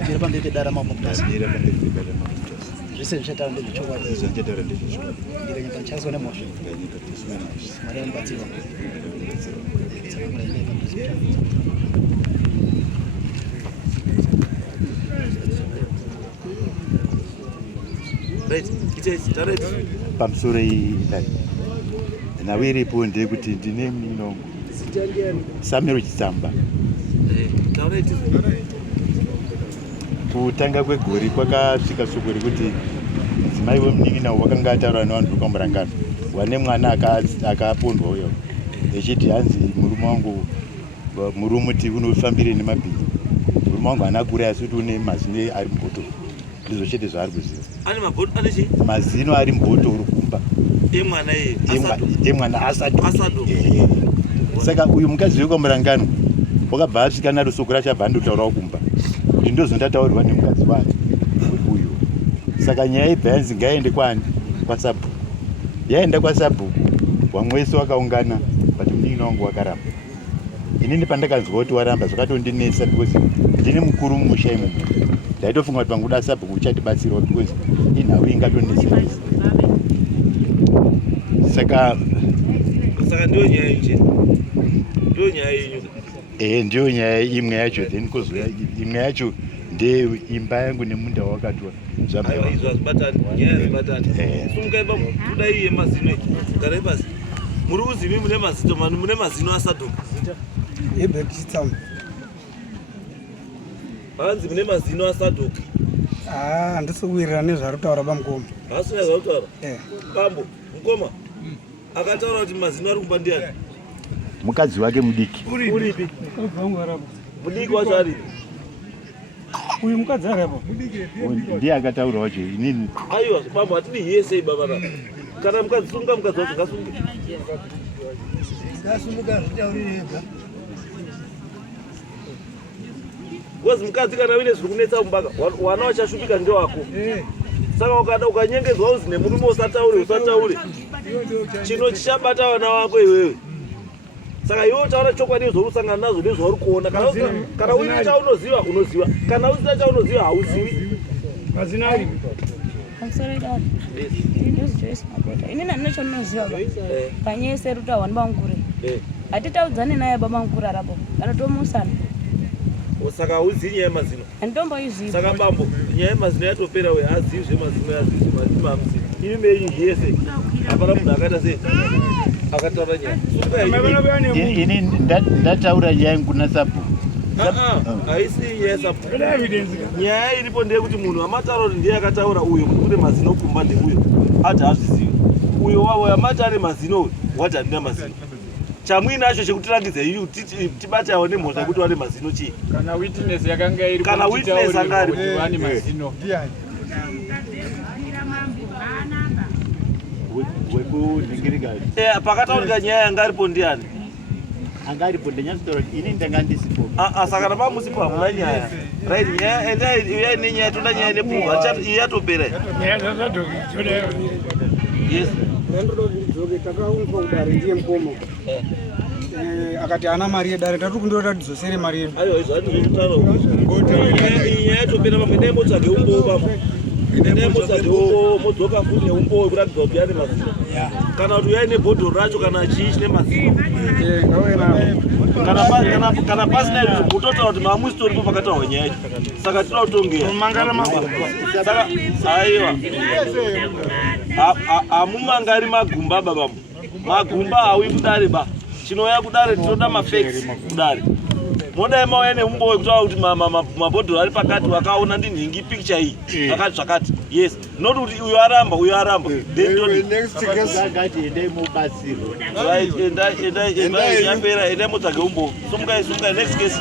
Kachira pandete dara mamutasa. Dira pandete dara mamutasa. Zvese zvichatara ndezvechokwadi. Zvichatara ndezvechokwadi. Ndikanyika ndichazwa nemhosva. Ndikanyika ndisina mhosva. Mwari anobatsirwa. Right, it's right. Pamusoro idai. Nawe iripo ndekuti ndine munongo. Samuel Chitsamba. Kutanga kwegore kwakasvika shoko rekuti mudzimai wemunin'ina wakanga ataura nevanhu pakamurangano wane mwana akapondwa uyo echiti hanzi murume wangu murumuti unofambire nemabhizi. Murume wangu haana kure asi kuti une mazino ari mubhotoro. Ndizvo chete zvaari kuziva. Ane mabhotoro ane chi? Mazino ari mubhotoro kumba. Emwana iye emwana asado. Saka uyu mukadzi wekwamurangano wakabva asvika naro soko rachabva andotaurawo kumba kuti ndozondataurirwa nemukadzi wake uyu. Saka nyaya ibva yanzi ngaende kwani? Kwasabhuku. Yaenda kwasabhuku vamwe wese wakaungana but munin'ina wangu wakaramba. Inini pandakanzwa kuti waramba zvakatondinesa because ndine mukuru mumusha imomo. Ndaitofunga kuti panguda sabhuku uchatibatsirawo because inhau ingatoneseresa. Saka ndiyo nyaya yenyu. Ndiyo nyaya yenyu. Ndiyo nyaya imwe yacho then kozouya imwe yacho ndeimba yangu nemunda wakatwa sumukaimba kudai yemazino garai pasi. Muri kuzivi mune mazino asadhoka. Chitsamba. Hanzi mune mazino asadhoka. Handisi kuwirirana nezvari kutaura pamukoma. Hasina zvari kutaura? Pambo, mukoma akataura kuti mazino ari kumba ndiani? mukadzi wake mudiki. Uripi? Mudiki wacho aripi? Uyu mukadzi aripo. Ndiye akataura wacho inini. Aiwa, baba atidi yese baba kana. Kana mukadzi sunga mukadzi wacho ngasunge. Ngasumuka zvitaurira. Kozi mukadzi kana wine zviri kunetsa mumbaka wana wachashupika ndewako. Saka ukada ukanyengedzwa uzi nemurume usataure. Chino chichabata vana vako iwewe. Saka iwe utaura chokwadi uzorusangana nazo nezvauri kuona. Kana une chaunoziva unoziva. Kana usina chaunoziva hauzivi. Mazina ari. I'm sorry dad. This is Joyce Mabota. Inini ndinochonoziva ba. Panyese rutawa ndibangure. Atitaudzane naye baba mukuru arapo. Kana tomusana. Saka uzivi nyaya yemazino. Anditomboiziva. Saka bambo nyaya yemazino yatopera we azivi zvemazino yazivi madzimamusi. Imi menyu yese. Apana munhu akaita sei. Akataura nyaya. Ini ndataura nyaya yangu nasabhuku. Haisi nyaya sabhuku. Nyaya iripo ndeyekuti munhu amataura kuti ndiye akataura uyo kuti kune mazino kumba ndeuyo. Ati hazvizivi. Uyo wavo yamati ane mazino uyu wati handina mazino. Chamwina acho chekutirangidza iyu tibatawo nemhosva kuti wane mazino chii. Kana witness yakanga iri kana witness angari wane mazino. Pakataurika nyaya yangaripo ndiani? Angaripo ndenyatsotaura kuti ini ndanga ndisipo. Saka namamusipo hamuna nyaya. Right, nyaya endai nenyaya toda nyaya nepfungwa yatopera. Yes. Ndodzoke takaunzwa kudare ndiye mukoma. Akati ana mari yedare tatukundota tidzosere mari yedu. Aiwa izvo handizvokutaura. Nyaya yatopera pamwe dai motsvage umbowo pamwe. Dai motsvage umbowo modzoka futi neumbowo kuratidza kuti ane mazino. Kana kuti uyai nebhodhoro racho kana chii chine mazino. Kana pasina izvo mutotaura kuti mamusi toripo pakataurwa nyaya yacho. Saka tinoda kutongera. Saka aiwa. Hamumangari magumba babamu. Magumba hauyi kudare ba. Chinouya kudare tinoda mafacts kudare. Modai mauya neumbowo kutaura kuti mabhodhoro ari pakati wakaona ndinhingi picture iyi. Vakati zvakati. Yes. Not kuti uyo aramba. Next case akati endai mubatsiro. Right, endai yapera endai mutsvage umbowo. Sumukai next case.